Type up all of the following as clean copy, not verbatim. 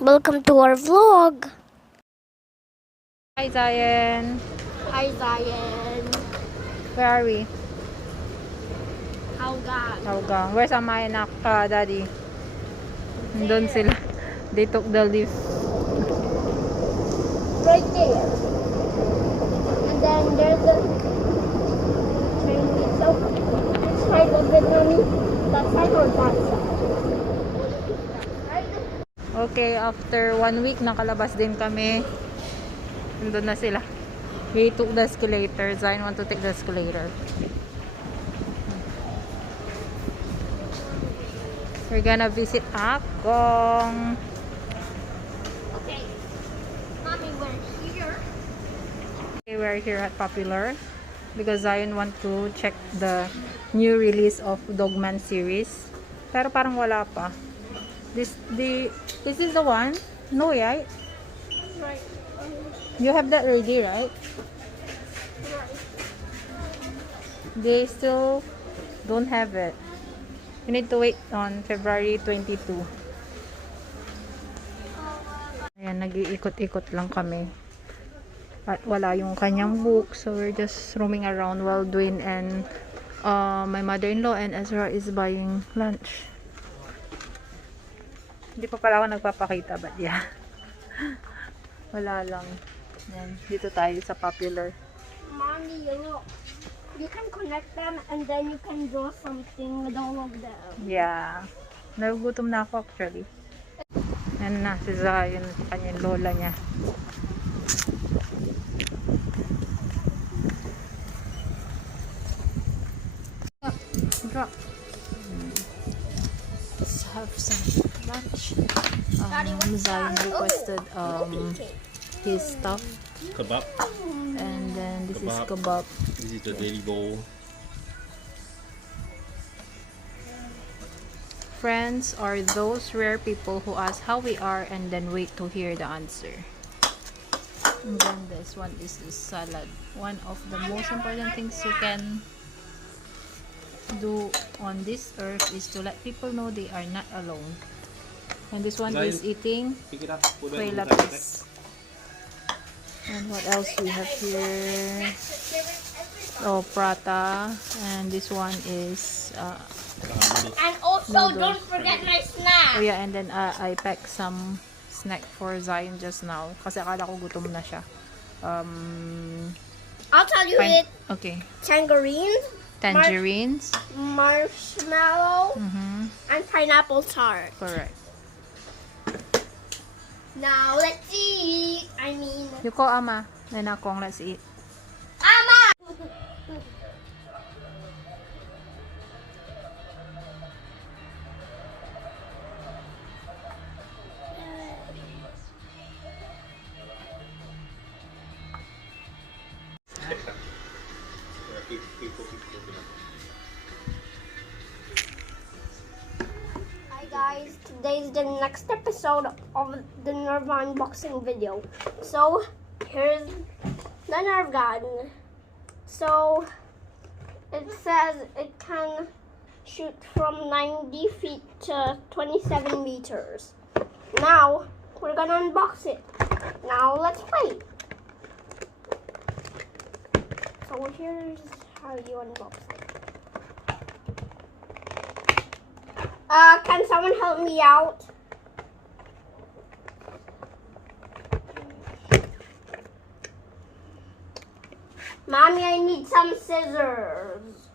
Welcome to our vlog. Hi, Zion. Hi, Zion. Where are we? Hauga. Hauga. Where's my anak, daddy? Nandun sila. They took the lift. Right there. And then there's a train. So, which side of it, mommy? That side or that side? Okay, after 1 week, nakalabas din kami. Nandun na sila. We took the escalator. Zion want to take the escalator. We're gonna visit Akong. Okay. Mommy, we're here. Okay, we're here at Popular because Zion want to check the new release of Dogman series. Pero parang wala pa. This is the one? No, right? Right. You have that ready, right? Right. They still don't have it. You need to wait on February 22. Ayan, nag-iikot-ikot lang kami. At wala yung kanyang book. So we're just roaming around while Dwayne and my mother-in-law and Ezra is buying lunch. Hindi pa pala ako nagpapakita, but yeah. Wala lang. Yan. Dito tayo sa Popular. Mommy, look. You can connect them and then you can draw something with all of them. Yeah. Nagugutom na ako actually. Yan na, si Zion, kanyang lola niya. Drop. Let's have some lunch. Zion requested his stuff. Kebab. And then this is Kebab. kebab. This is the daily bowl. Friends are those rare people who ask how we are and then wait to hear the answer. And then this one is the salad. One of the most important things you can do on this earth is to let people know they are not alone. And this one is eating Pick it up. Put Kuya that inside. lapis. And what else we have here? Oh, prata. And this one is And also, Noodles. don't forget my snack. oh yeah, and then I packed some snack for Zion just now kasi akala ko gutom na siya. I'll tell you it. Okay. Tangerines, Tangerines. marshmallow, and pineapple tart. Correct. Now let's eat. I mean, Yuko, ama. Nanakong, let's eat. Ama! Hi guys, today's the next episode of the Nerf unboxing video. So, here's the Nerf gun. So, it says it can shoot from 90 feet to 27 meters. Now, we're gonna unbox it. Now, let's play. So, here's how you unbox it. Can someone help me out? Mommy, I need some scissors.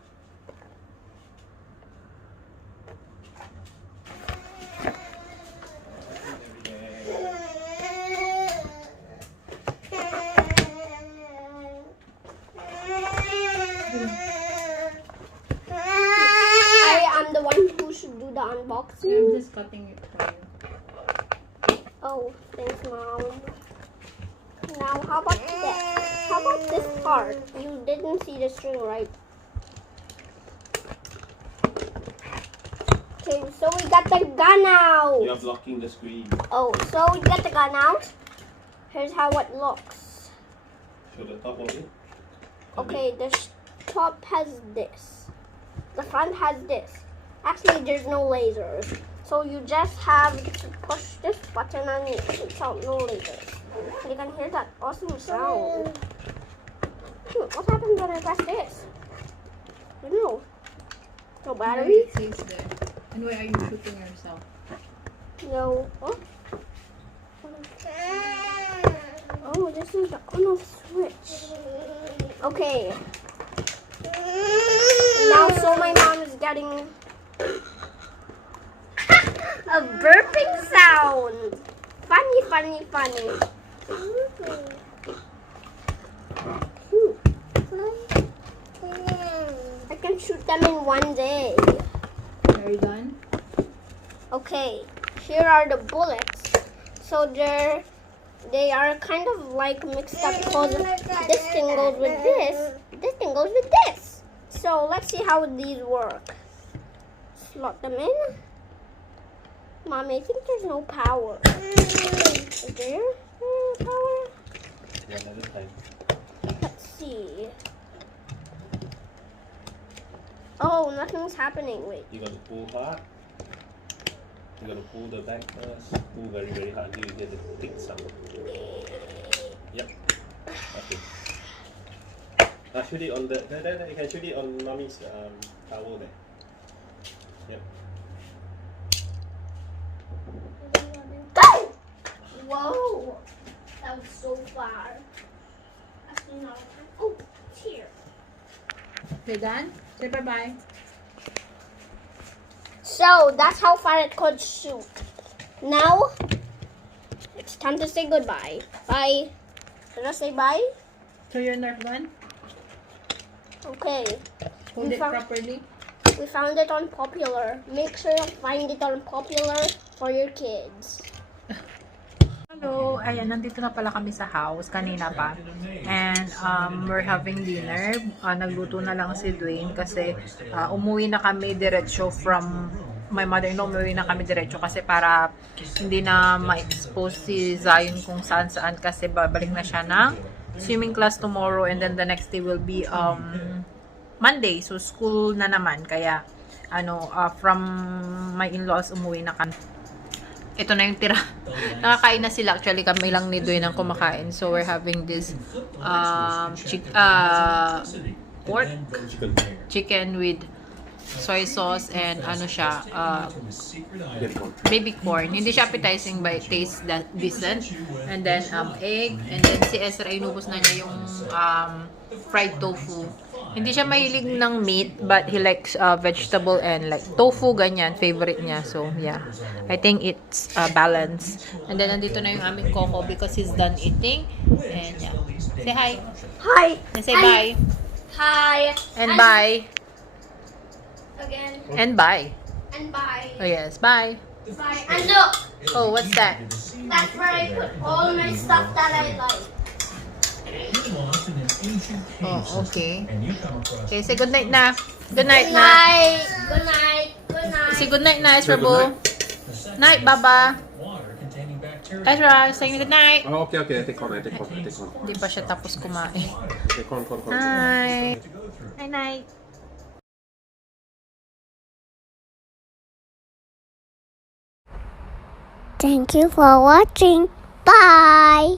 I am the one who should do the unboxing. I'm just cutting it for you. Oh, thanks, Mom. Now, how about this? How about this part? You didn't see the string, right? Okay, so we got the gun out. You are blocking the screen. Oh, so we got the gun out. Here's how it looks. Show the top of it. Okay, the top has this. The front has this. Actually, there's no lasers. So you just have to push this button and it shoots out no lasers. You can hear that awesome sound. What happens when I press this? I don't know. No battery? It says there. And why are you shooting yourself? No. Oh, oh, this is the on-off switch. Okay. Now, so my mom is getting a burping sound. Funny, funny, funny. I can shoot them in one day. Are you done? Okay, here are the bullets. So they are kind of like mixed up because this thing goes with this thing goes with this. So let's see how these work. Slot them in. Mommy, I think there's no power. Is there power? One at a time. Let's see. Oh, nothing's happening. Wait. You gotta pull hard. You gotta pull the back first. Pull very, very hard until you get the thick sound. Yep. Okay. Shoot it on the. You can shoot it on mommy's towel there. Yep. Go! Whoa! That was so far. Actually, not. Oh, it's here. Okay, done? Say bye-bye. So that's how far it could shoot. Now it's time to say goodbye. Bye. Should I say bye? So your Nerf gun? Okay. Hold it properly. We found it on Popular. Make sure you find it on Popular for your kids. Hello! Ayan, nandito na pala kami sa house kanina pa. And we're having dinner. Nagluto na lang si Dwayne kasi umuwi na kami diretso from my mother-in-law. Umuwi na kami diretso kasi para hindi na ma-expose si Zion kung saan-saan kasi babalik na siya ng swimming class tomorrow and then the next day will be Monday. So school na naman. Kaya from my in-laws umuwi na kami. Ito na yung tira. Nakakain na sila. Actually, kami lang ni Dwayne ang kumakain. So, we're having this pork, chicken with soy sauce and baby corn. Hindi siya appetizing but it tastes that decent. And then, egg. And then, si Ezra, inubos na niya yung fried tofu. Hindi siya mahilig ng meat, but he likes vegetable and like tofu, ganyan, favorite niya. So, yeah. I think it's balance. And then, nandito na yung aming Coco because he's done eating. And, yeah. Say hi. Hi. And say bye. Hi. And bye. Again. And bye. And bye. Oh, yes. Bye. Bye. And look. Oh, what's that? That's where I put all my stuff that I like. Oh, okay. Okay, say good night na. Good night Good na. night. Good night. Good night. Say good night na, Ezra Bo. Night, Baba. Ezra, say good night. Oh, okay. Take on. Hindi pa siya tapos kumain. Take on. Night. Night. Thank you for watching. Bye.